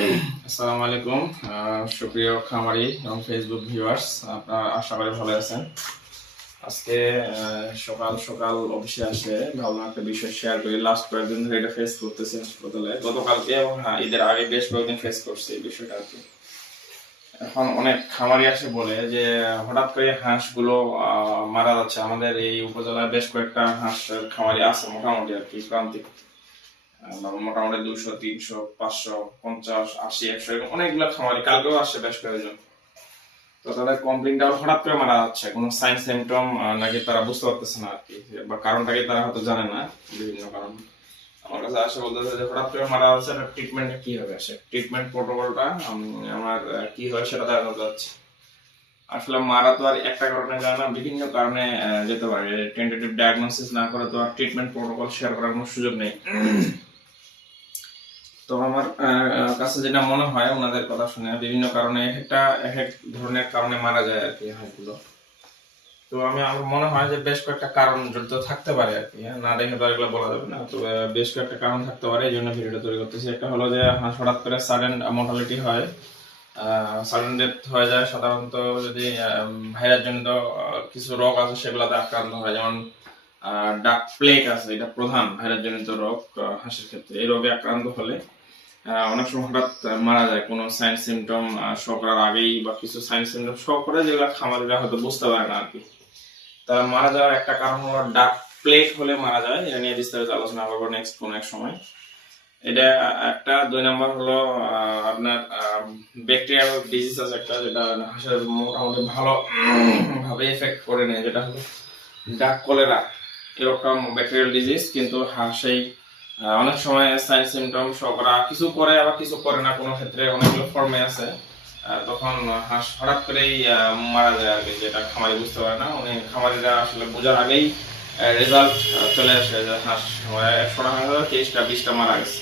আসসালামু আলাইকুম সুপ্রিয় খামারি এবং ফেসবুক ভিউয়ার্স, আপনারা আশা করি ভালো আছেন। আজকে সকাল সকাল অফিসে আসে ভাবলাম একটা বিষয় শেয়ার করি। লাস্ট কয়েকদিন ধরে এটা ফেস করতেছি হাসপাতালে, গতকালকে এবং ঈদের আগে বেশ কয়েকদিন ফেস করছি এই বিষয়টা আর কি। এখন অনেক খামারি আসে বলে যে হঠাৎ করে হাঁসগুলো মারা যাচ্ছে। আমাদের এই উপজেলায় বেশ কয়েকটা হাঁস খামারি আছে মোটামুটি আর কি, প্রান্তিক মোটামুটি 200, 300, 500, 50, 80, 100 এরকম অনেকগুলো খামারি কালকেও আসছে বেশ কয়েকজন। তো তাদের কমপ্লেনটা হঠাৎ করে মারা যাচ্ছে, কোনো সাইন সিমটম নাকি তারা বুঝতে পারতেছে না আর কি, বা কারণটাকে তারা হয়তো জানে না, বিভিন্ন কারণ। আমার কাছে আসে বলতেছে যে হঠাৎ করে মারা যাচ্ছে, ট্রিটমেন্টটা কি হবে, আসে ট্রিটমেন্ট প্রোটোকলটা আমার কি হয় সেটা জানাতে যাচ্ছে। আসলে মারা তো আর একটা কারণে যায় না, বিভিন্ন কারণে যেতে পারে। টেন্টেটিভ ডায়াগনোসিস না করে তো আর ট্রিটমেন্ট প্রোটোকল শেয়ার করার কোনো সুযোগ নেই। তো আমার কাছে যেটা মনে হয় ওনাদের কথা শুনে, বিভিন্ন কারণে এক এক ধরনের কারণে মারা যায় আর কি হাঁসগুলো। তো আমার মনে হয় যে বেশ কয়েকটা কারণ জড়িত থাকতে পারে আর কি, না দেখে তো এগুলো বলা যাবে না। তো বেশ কয়েকটা কারণ থাকতে পারে, এই জন্য ভিডিওটা তৈরি করতেছি। একটা হলো যে হাঁস হঠাৎ করে সাডেন মর্টালিটি হয়, সাডেন ডেথ হয়ে যায় সাধারণত যদি ভাইরাস জনিত কিছু রোগ আছে সেগুলোতে আক্রান্ত হয়, যেমন ডাক প্লেগ আছে, এটা প্রধান ভাইরাস জনিত রোগ হাঁসের ক্ষেত্রে। এই রোগে আক্রান্ত হলে অনেক সময় হঠাৎ মারা যায়, কোনো সাইন সিমটম শো করার আগেই বা কিছু সাইন সিমটম শো করে যেগুলো খামারিরা হয়তো বুঝতে পারে না আর কি। তারা মারা যাওয়ার একটা কারণ হলো ডাক প্লেগ হলে মারা যায়, এটা নিয়ে বিস্তারিত আলোচনা করবো নেক্সট কোনো এক সময়। এটা একটা। 2 নম্বর হলো আপনার ব্যাকটেরিয়াল ডিজিজ আছে একটা, যেটা হাঁসের মোটামুটি ভালো ভাবে এফেক্ট করে নেয়, যেটা হলো ডাক কলেরা। এরকম ব্যাকটেরিয়াল ডিজিজ, কিন্তু হাঁসেই অনেক সময় সাইন সিমটম শো করা কিছু করে, আবার কিছু করে না, কোনো ক্ষেত্রে অনেকগুলো ফর্মে আছে। তখন হাঁস হঠাৎ করেই মারা যায় আর কি, যেটা খামারি বুঝতে পারে না। খামারিরা আসলে বোঝার আগেই রেজাল্ট চলে আসে যে হাঁস 100টা হাঁস 30টা 20টা মারা গেছে।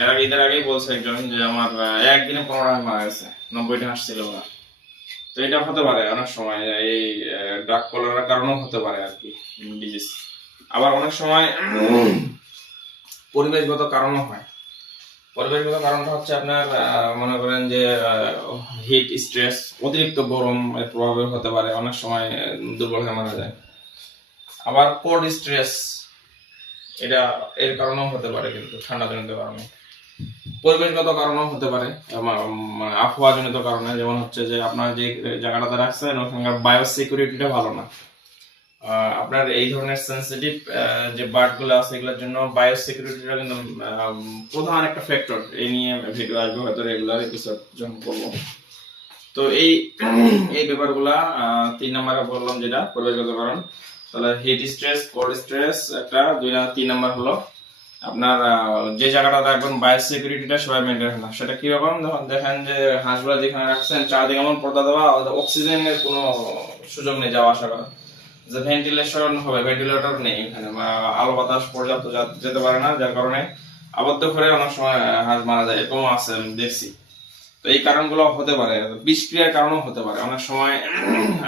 এর আগে ঈদের আগেই বলছে একজন যে আমার একদিনে 15টা হাঁস মারা গেছে, 90টা হাঁস ছিল ওরা। তো এটা হতে পারে অনেক সময়, এই ডাক কলেরার কারণেও হতে পারে আর কি ডিজিজ। আবার অনেক সময় পরিবেশগত কারণও হয়। পরিবেশগত কারণটা হচ্ছে আপনার মনে করেন যে হিট স্ট্রেস, অতিরিক্ত গরম এর প্রভাবে হতে পারে, অনেক সময় দুর্বল হয়ে মারা যায়। আবার কোল্ড স্ট্রেস, এটা এর কারণেও হতে পারে, কিন্তু ঠান্ডা জনিত কারণে। পরিবেশগত কারণেও হতে পারে, আবহাওয়া জনিত কারণে, যেমন হচ্ছে যে আপনার যে জায়গাটাতে রাখছেন ওখানকার বায়োসিকিউরিটিটা ভালো না। আপনার এই ধরনের সেন্সিটিভ যে বার্ড গুলো আছে এগুলোর জন্য বায়োসিকিউরিটিটা কিন্তু প্রধান একটা ফ্যাক্টর। এই নিয়ে ভিডিও আসবে হয়তো, রেগুলার এপিসোড যখন করবো। তো এই এই ব্যাপারগুলা 3 নম্বরে বললাম যেটা পরিবেশগত কারণ। তাহলে হিট স্ট্রেস, কোল্ড স্ট্রেস একটা, 3 নম্বর হলো আপনার যে জায়গাটা রাখবেন বায়োসিকিউরিটিটা সবাই মেনটেন হয় না। সেটা কিরকম, দেখেন যে হাঁসগুলা যেখানে রাখছেন চারদিকে এমন পর্দা দেওয়া, অক্সিজেনের কোনো সুযোগ নেই যাওয়া আসা করা, যে ভেন্টিলেশন হবে, ভেন্টিলেটর নেই এখানে, আলো বাতাস পর্যাপ্ত যেতে পারে না, যার কারণে আবদ্ধ করে অনেক সময় হাঁস মারা যায়, এরকম আছে আমি দেখছি। তো এই কারণগুলো হতে পারে, বিষক্রিয়ার কারণও হতে পারে। অনেক সময়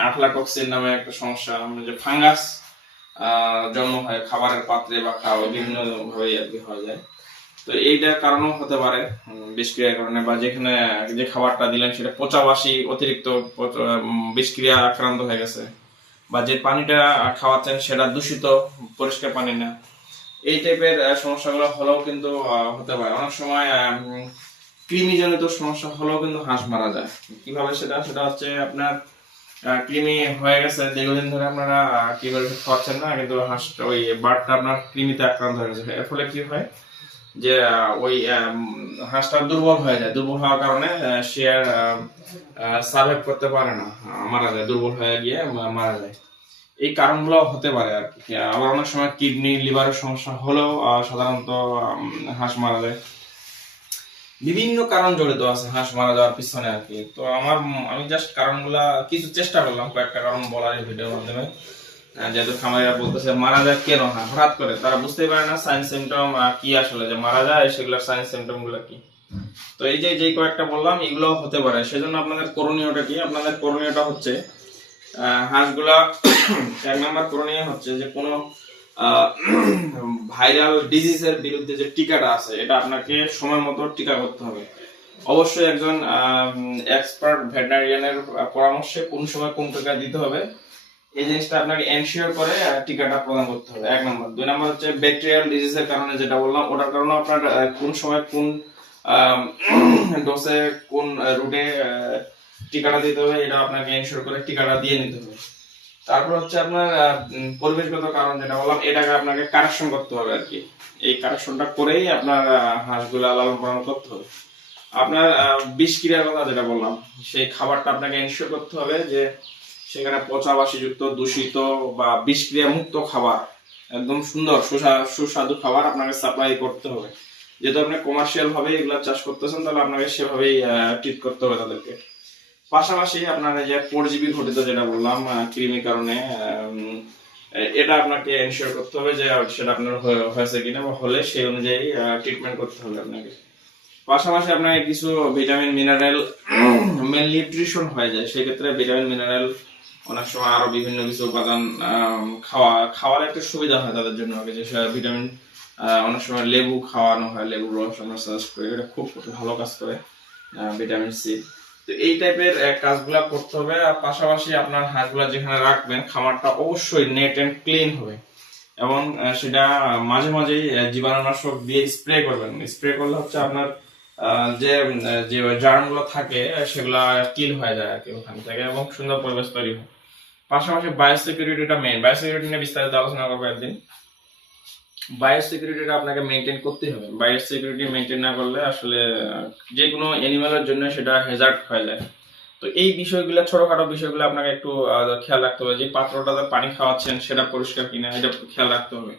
আফলাটক্সিন নামে একটা সমস্যা, যে ফাঙ্গাস জন্ম হয় খাবারের পাত্রে বা বিভিন্ন ভাবে আর কি হয়ে যায়। তো এইটার কারণও হতে পারে বিষক্রিয়ার কারণে, বা যেখানে যে খাবারটা দিলেন সেটা পচাবাসি, অতিরিক্ত বিষক্রিয়া আক্রান্ত হয়ে গেছে, বা যে পানিটা খাওয়াচ্ছেন সেটা দূষিত, পরিষ্কার পানি না। এই টাইপের সমস্যাগুলো হলেও কিন্তু হতে পারে। অনেক সময় কৃমিজনিত সমস্যা হলেও কিন্তু হাঁস মারা যায়। কিভাবে সেটা হচ্ছে আপনার কৃমি হয়ে গেছে দীর্ঘদিন ধরে, আপনারা কি করে খাওয়াচ্ছেন না, কিন্তু হাঁসটা ওই বার্ডটা আপনার কৃমিতে আক্রান্ত হয়ে গেছে। এর ফলে কি হয় যে ওই হাঁসটা দুর্বল হয়ে যায়। দুর্বল হওয়ার কারণে সে আর সার্ভাইভ করতে পারে না, মারা যায়, দুর্বল হয়ে গিয়ে মারা যায়। এই কারণগুলো হতে পারে আর কি। আবার অনেক সময় কিডনি লিভারের সমস্যা হলেও সাধারণত হাঁস মারা যায়। বিভিন্ন কারণ জড়িত আছে হাঁস মারা যাওয়ার পিছনে আর কি। তো আমি জাস্ট কারণগুলা কিছু চেষ্টা করলাম, কয়েকটা কারণ বলার এই ভিডিওর মাধ্যমে। যেহেতু খামারিরা বলতেছে মারা যায় কেন হঠাৎ করে, তারা বুঝতেই পারে না সাইন সিমটম কি আসলে যে মারা যায়, সেগুলোর সাইন সিমটম গুলো কি। তো এই যে কয়েকটা বললাম এগুলো হতে পারে। সেজন্য আপনাদের করণীয়টা কি? আপনাদের করণীয়টা হচ্ছে হাঁসগুলা 1 নম্বর করণীয় হচ্ছে যে কোনো ভাইরাল ডিজিজের বিরুদ্ধে যে টিকাটা আছে এটা আপনাকে সময় মতো টিকা করতে হবে। অবশ্যই একজন এক্সপার্ট ভেটেরিনারিয়ানের পরামর্শে কোন সময় কোন টিকা দিতে হবে এই জিনিসটা আপনাকে এনশিওর করে টিকাটা প্রদান করতে হবে, 1 নম্বর। 2 নম্বর হচ্ছে ব্যাকটেরিয়াল ডিজিজের কারণে যেটা বললাম, ওটার কারণে আপনার কোন সময় কোন ডোসে কোন রুটে টিকাটা দিতে হবে এটা আপনাকে এনশিওর করে টিকাটা দিয়ে নিতে হবে। তারপর হচ্ছে আপনার পরিবেশগত কারণ যেটা বললাম, এটাকে আপনাকে কারেকশন করতে হবে আর কি। এই কারেকশনটা করেই আপনার হাঁসগুলা লালন পালন করতে হবে। আপনার বিষক্রিয়ার কথা যেটা বললাম, সেই খাবারটা আপনাকে এনশিওর করতে হবে যে সেখানে পচা বাসিযুক্ত দূষিত বা বিষক্রিয়া মুক্ত খাবার, একদম সুন্দর সুস্বাদু খাবার আপনাকে সাপ্লাই করতে হবে। যেহেতু আপনি কমার্শিয়াল ভাবে এগুলা চাষ করতেছেন, তাহলে আপনাকে সেভাবেই ট্রিট করতে হবে তাদেরকে। পাশাপাশি আপনার যে পরজীবী ঘটিত যেটা বললাম কৃমির কারণে, এটা আপনাকে এনশিওর করতে হবে যে সেটা আপনার হয়েছে কিনা, বা হলে সেই অনুযায়ী ট্রিটমেন্ট করতে হবে আপনাকে। পাশাপাশি আপনাকে কিছু ভিটামিন মিনারেল মেলনিউট্রিশন হয়ে যায়, সেক্ষেত্রে ভিটামিন মিনারেল অনেক সময় আরো বিভিন্ন কিছু উপাদান খাওয়ার একটা সুবিধা হয় তাদের জন্য। যে ভিটামিন অনেক সময় লেবু খাওয়ানো হয়, লেবুর রস আমরা সাজেস্ট করি, এটা খুব ভালো কাজ করে, ভিটামিন সি। তো এই টাইপের কাজগুলা করতে হবে। আর পাশাপাশি আপনার হাঁসগুলা যেখানে রাখবেন, খামারটা অবশ্যই নেট এন্ড ক্লিন হবে, এবং সেটা মাঝে মাঝেই জীবাণুনাশক দিয়ে স্প্রে করবেন। স্প্রে করলে হচ্ছে আপনার যে যে জার্ম গুলো থাকে সেগুলা কিল হয়ে যায় আর কি ওখান থেকে, এবং সুন্দর পরিবেশ তৈরি হয়। পাশাপাশি বায়োসিকিউরিটিটা মেইন, বায়োসিকিউরিটি নিয়ে বিস্তারিত আলোচনা করবো একদিন। বায়োসিকিউরিটিটা আপনাকে মেনটেন করতেই হবে। বায়োসিকিউরিটি মেনটেন না করলে আসলে যে কোনো অ্যানিমালের জন্য সেটা হ্যাজার্ড হয়ে যায়। তো এই বিষয়গুলো, ছোটখাটো বিষয়গুলো আপনাকে একটু খেয়াল রাখতে হবে। যে পাত্রটাতে পানি খাওয়াচ্ছেন সেটা পরিষ্কার কিনা, এটা খেয়াল রাখতে হবে।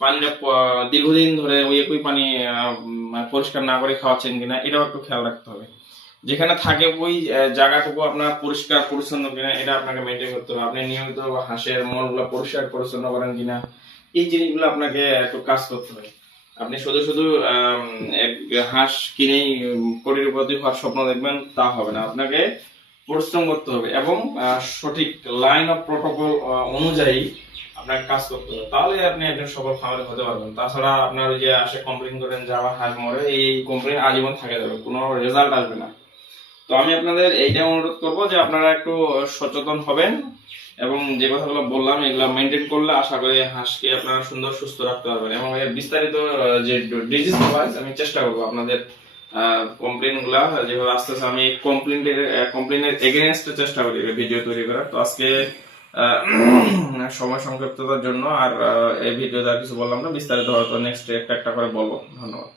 পানিটা দীর্ঘদিন ধরে ওই একই পানি পরিষ্কার না করে খাওয়াচ্ছেন কিনা, এটাও একটু খেয়াল রাখতে হবে। যেখানে থাকে ওই জায়গাটুকু আপনার পরিষ্কার পরিচ্ছন্ন কিনা, এটা আপনাকে মেনটেন করতে হবে। আপনি নিয়মিত হাঁসের মলগুলো পরিষ্কার পরিচ্ছন্ন করেন কিনা, এই জিনিসগুলো আপনাকে একটু কাজ করতে হবে। আপনি শুধু শুধু এক হাঁস কিনেই কোটিপতি হওয়ার স্বপ্ন দেখবেন, তা হবে না। আপনাকে পরিশ্রম করতে হবে এবং সঠিক লাইন অফ প্রোটোকল অনুযায়ী আপনাকে কাজ করতে হবে, তাহলে আপনি একজন সফল খামারি হতে পারবেন। তাছাড়া আপনার ওই যে আসে কমপ্লেন করেন যে আমার হাঁস মরে, এই কমপ্লেন আজীবন থাকে যাবে, কোনো রেজাল্ট আসবে না। তো আমি আপনাদের এইটা অনুরোধ করব যে আপনারা একটু সচেতন হবেন, এবং যে কথাগুলো বললাম এগুলো মেনটেন করলে আশা করি হাঁসকে আপনারা সুন্দর সুস্থ রাখতে পারবেন। এবং এর বিস্তারিত যে ডিজিজ ওয়াইজ আমি চেষ্টা করবো আপনাদের কমপ্লেন গুলা যেভাবে আস্তে আস্তে আমি কমপ্লেনের এগেনস্টে চেষ্টা করি ভিডিও তৈরি করার। তো আজকে সময় সংক্ষিপ্ততার জন্য আর এই ভিডিওতে আর কিছু বললাম না, বিস্তারিত হয়তো নেক্সট একটা একটা করে বলবো। ধন্যবাদ।